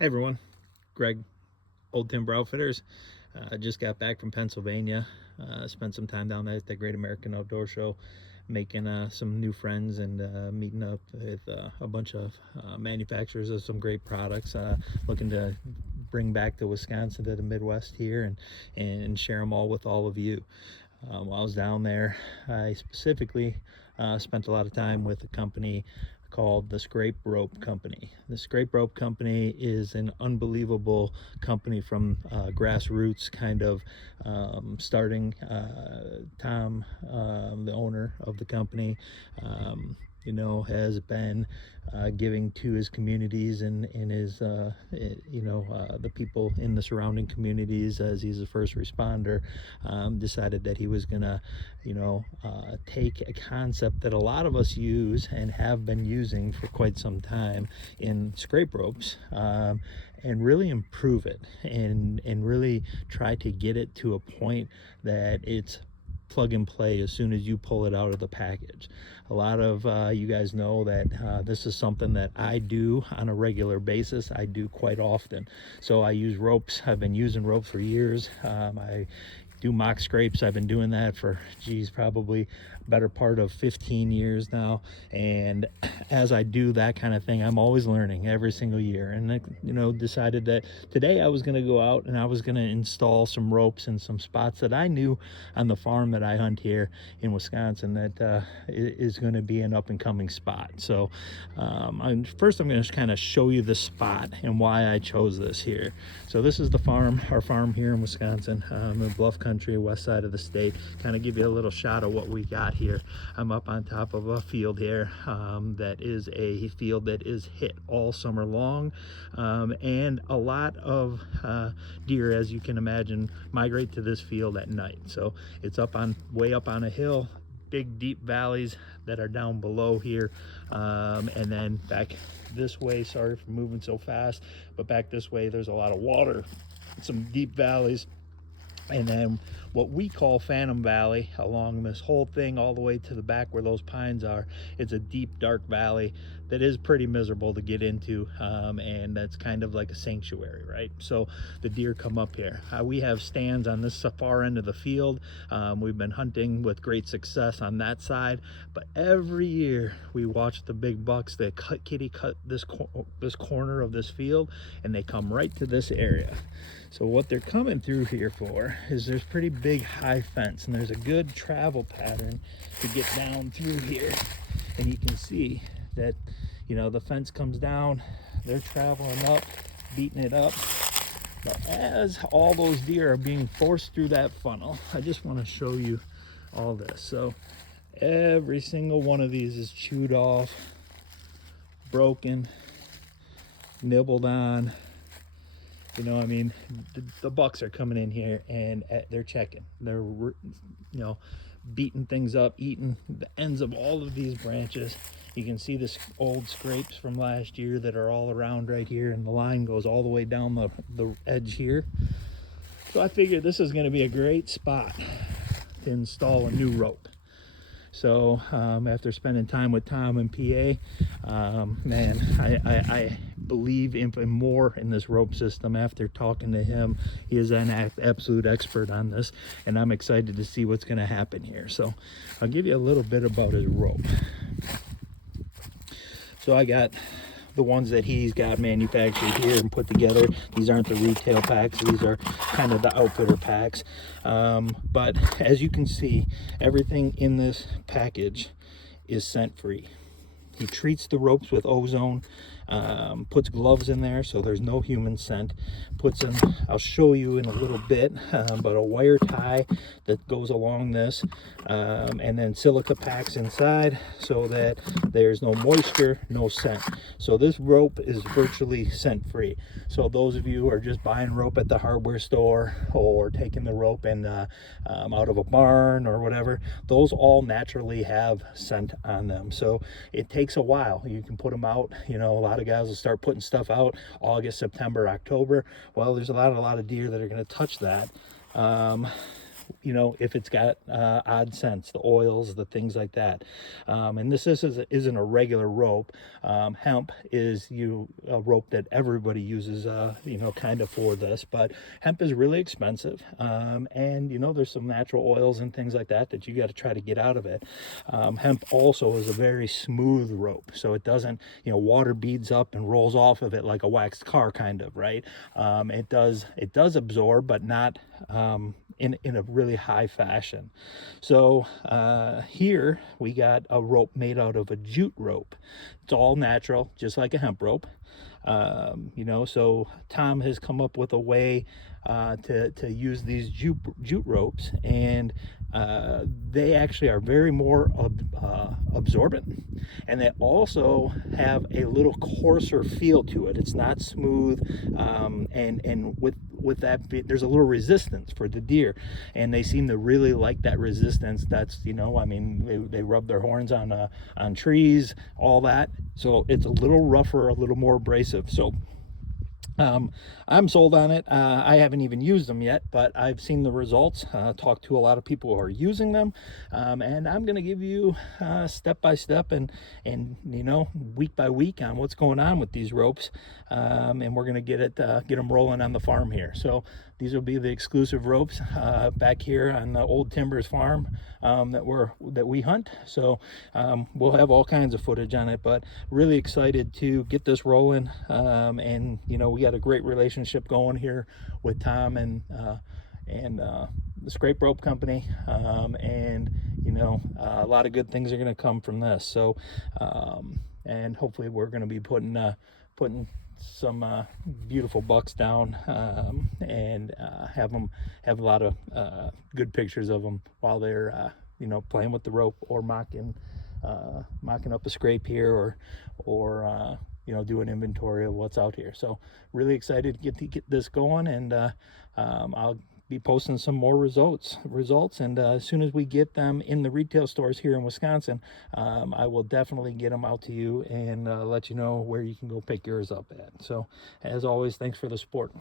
Hey everyone, Greg, Old Timber Outfitters. I just got back from Pennsylvania. Spent some time down there at the Great American Outdoor Show, making some new friends and meeting up with a bunch of manufacturers of some great products. Looking to bring back to Wisconsin, to the Midwest here, and share them all with all of you. While I was down there, I specifically spent a lot of time with a company called the Scrape Rope Company. The Scrape Rope Company is an unbelievable company from grassroots kind of starting. Tom, the owner of the company, has been giving to his communities and his, the people in the surrounding communities, as he's a first responder. Decided that he was gonna, take a concept that a lot of us use and have been using for quite some time in scrape ropes, and really improve it and really try to get it to a point that it's plug and play as soon as you pull it out of the package. A lot of you guys know that this is something that I do on a regular basis. I do quite often. So I use ropes. I've been using ropes for years. I do mock scrapes. I've been doing that for, probably better part of 15 years now. And as I do that kind of thing, I'm always learning every single year. And I, decided that today I was going to go out and I was going to install some ropes in some spots that I knew on the farm that I hunt here in Wisconsin that is going to be an up and coming spot. So first I'm going to kind of show you the spot and why I chose this here. So this is the farm, our farm here in Wisconsin, in Bluff Country, west side of the state. Kind of give you a little shot of what we got here. I'm up on top of a field here that is a field that is hit all summer long, and a lot of deer, as you can imagine, migrate to this field at night. So it's way up on a hill, big deep valleys that are down below here, and then back this way, sorry for moving so fast, but back this way there's a lot of water, some deep valleys, and then what we call Phantom Valley along this whole thing all the way to the back where those pines are. It's a deep dark valley that is pretty miserable to get into, and that's kind of like a sanctuary, right? So the deer come up here. We have stands on this far end of the field. We've been hunting with great success on that side, but every year we watch the big bucks. They kitty cut this corner of this field, and they come right to this area. So what they're coming through here for is there's pretty big high fence, and there's a good travel pattern to get down through here. And you can see that, the fence comes down, they're traveling up, beating it up. But as all those deer are being forced through that funnel, I just want to show you all this. So every single one of these is chewed off, broken, nibbled on. The bucks are coming in here and they're checking. They're, beating things up, eating the ends of all of these branches. You can see this old scrapes from last year that are all around right here, and the line goes all the way down the edge here. So I figured this is going to be a great spot to install a new rope. So after spending time with Tom in PA, man, I believe in more in this rope system after talking to him. He is an absolute expert on this, and I'm excited to see what's going to happen here. So I'll give you a little bit about his rope. So I got the ones that he's got manufactured here and put together. These aren't the retail packs, these are kind of the outfitter packs, but as you can see, everything in this package is scent free. He treats the ropes with ozone, puts gloves in there so there's no human scent, puts them, I'll show you in a little bit, but a wire tie that goes along this, and then silica packs inside so that there's no moisture, no scent. So this rope is virtually scent free. So those of you who are just buying rope at the hardware store or taking the rope and out of a barn or whatever, those all naturally have scent on them. So it takes a while. You can put them out, a lot of guys will start putting stuff out August, September, October. Well, there's a lot of deer that are going to touch that. you know, if it's got odd scents, the oils, the things like that. And this isn't a regular rope. Hemp is a rope that everybody uses, you know, kind of for this, but hemp is really expensive. And, you know, there's some natural oils and things like that that you got to try to get out of it. Hemp also is a very smooth rope, so it doesn't, you know, water beads up and rolls off of it like a waxed car kind of, right? It does absorb, but not in a really high fashion. So here we got a rope made out of a jute rope. It's all natural, just like a hemp rope. You know, so Tom has come up with a way to use these jute ropes, and they actually are very more absorbent, and they also have a little coarser feel to it. It's not smooth, and with that, there's a little resistance for the deer, and they seem to really like that resistance. That's, you know, I mean, they rub their horns on trees, all that, so it's a little rougher, a little more abrasive. So I'm sold on it. I haven't even used them yet, but I've seen the results, talked to a lot of people who are using them, and I'm going to give you step by step and you know, week by week on what's going on with these ropes, and we're going to get them rolling on the farm here. So these will be the exclusive ropes back here on the Old Timbers farm that we hunt. So we'll have all kinds of footage on it, but really excited to get this rolling. And you know, we got a great relationship going here with Tom and the Scrape Rope Company, and you know, a lot of good things are going to come from this. So and hopefully we're going to be putting some beautiful bucks down, and have a lot of good pictures of them while they're you know, playing with the rope or mocking up a scrape here, or you know, do an inventory of what's out here. So really excited to get this going, and I'll be posting some more results, and as soon as we get them in the retail stores here in Wisconsin, I will definitely get them out to you and let you know where you can go pick yours up at. So as always, thanks for the support.